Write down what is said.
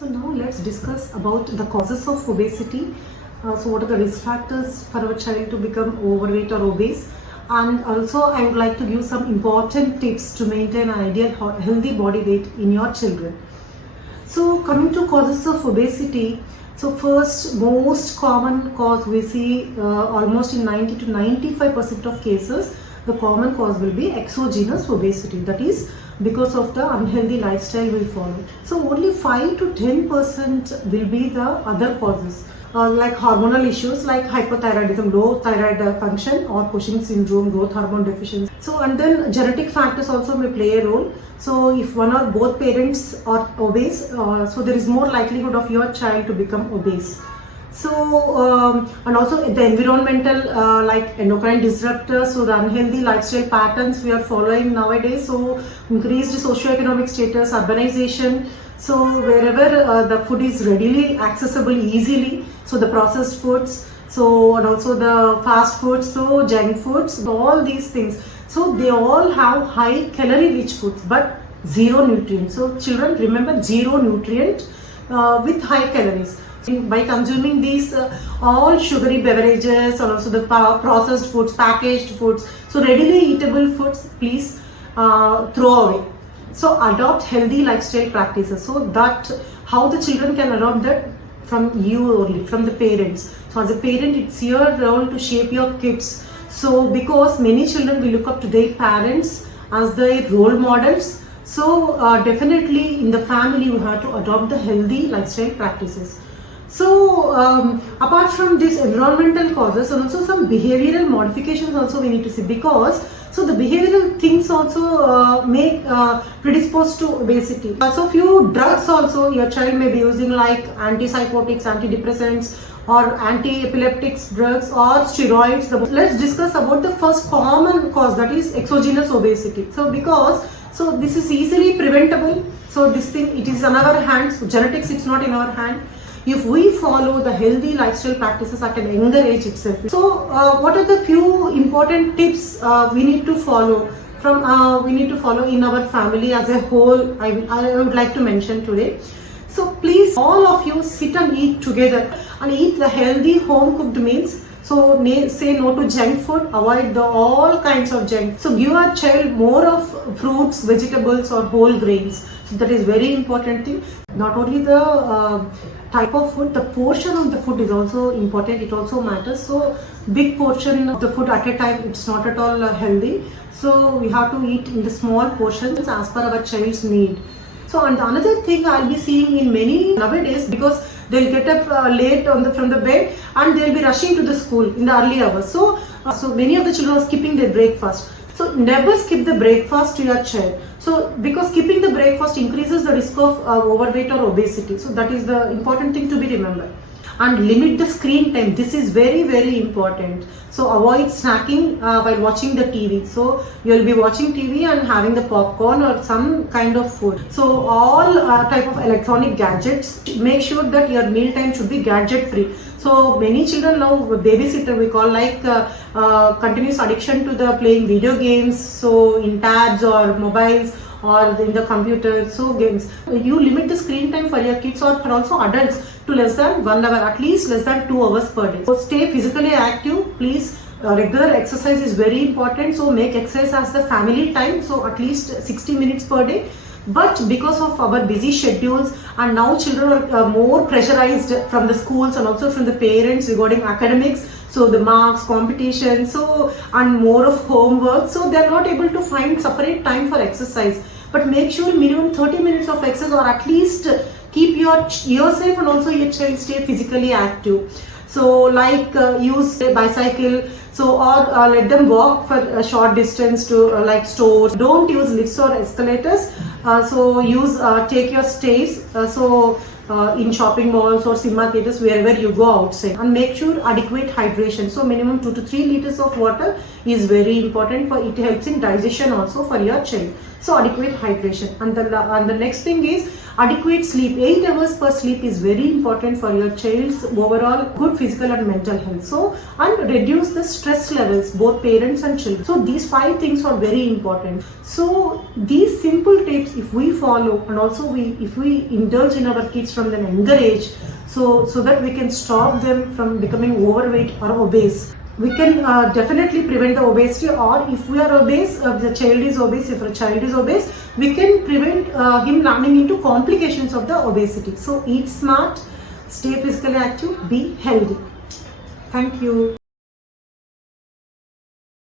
So now let's discuss about the causes of obesity. So what are the risk factors for our child to become overweight or obese? And also I would like to give some important tips to maintain an ideal healthy body weight in your children. So coming to causes of obesity, so first most common cause we see almost in 90 to 95% of cases, the common cause will be exogenous obesity, that is because of the unhealthy lifestyle we follow. So only 5 to 10% will be the other causes. Like hormonal issues like hypothyroidism, low thyroid function, or Cushing syndrome, growth hormone deficiency. So and then genetic factors also may play a role. So if one or both parents are obese, so there is more likelihood of your child to become obese. So and also the environmental like endocrine disruptors, so the unhealthy lifestyle patterns we are following nowadays, so increased socioeconomic status, urbanization, so wherever the food is readily accessible easily, so the processed foods, so and also the fast foods, so junk foods, all these things, so they all have high calorie rich foods but zero nutrients. So children, remember, zero nutrient with high calories. By consuming these all sugary beverages and also the processed foods, packaged foods, so readily eatable foods, please throw away. So adopt healthy lifestyle practices, so that how the children can adopt that from you only, from the parents. So as a parent, it's your role to shape your kids. So because many children will look up to their parents as their role models, so definitely in the family you have to adopt the healthy lifestyle practices. So apart from these environmental causes, and also some behavioral modifications also we need to see, because so the behavioral things also may predispose to obesity. So few drugs also your child may be using, like antipsychotics, antidepressants, or anti-epileptics drugs, or steroids. Let's discuss about the first common cause, that is exogenous obesity. So because so this is easily preventable, so this thing, it is in our hands. So genetics, it's not in our hand. If we follow the healthy lifestyle practices at an younger age itself. So what are the few important tips we need to follow from in our family as a whole, I would like to mention today. So please, all of you sit and eat together and eat the healthy home cooked meals. So say no to junk food, avoid all kinds of junk. So give our child more of fruits, vegetables, or whole grains. So that is very important thing. Not only the type of food, the portion of the food is also important. It also matters. So big portion of the food at a time, it's not at all healthy. So we have to eat in the small portions as per our child's need. So and another thing I'll be seeing in many nowadays, because they'll get up late from the bed and they'll be rushing to the school in the early hours. So many of the children are skipping their breakfast. So never skip the breakfast to your child. So because skipping the breakfast increases the risk of overweight or obesity. So that is the important thing to be remembered. And limit the screen time. This is very, very important. So avoid snacking while watching the TV. So you'll be watching TV and having the popcorn or some kind of food. So all type of electronic gadgets, make sure that your meal time should be gadget free. So many children now, babysitter we call, like continuous addiction to the playing video games, so in tabs or mobiles or in the computer, so games. You limit the screen time for your kids or for also adults to less than 1 hour, at least less than 2 hours per day. So stay physically active, please. Regular exercise is very important, so make exercise as the family time, so at least 60 minutes per day. But because of our busy schedules, and now children are more pressurized from the schools and also from the parents regarding academics, so the marks, competition, so and more of homework, so they are not able to find separate time for exercise. But make sure minimum 30 minutes of exercise, or at least keep yourself and also your child stay physically active. So like use a bicycle, so or let them walk for a short distance to like stores. Don't use lifts or escalators. So use take your stairs. In shopping malls or cinema theaters, wherever you go outside, and make sure adequate hydration. So minimum 2 to 3 liters of water is very important, for it helps in digestion also for your child. So adequate hydration, and the next thing is adequate sleep. 8 hours per sleep is very important for your child's overall good physical and mental health. So, and reduce the stress levels, both parents and children. So these 5 things are very important. So these simple tips, if we follow, and also if we indulge in our kids from the younger age, so that we can stop them from becoming overweight or obese, we can definitely prevent the obesity. Or if we are obese, the child is obese, if a child is obese, we can prevent him running into complications of the obesity. So eat smart, stay physically active, be healthy. Thank you.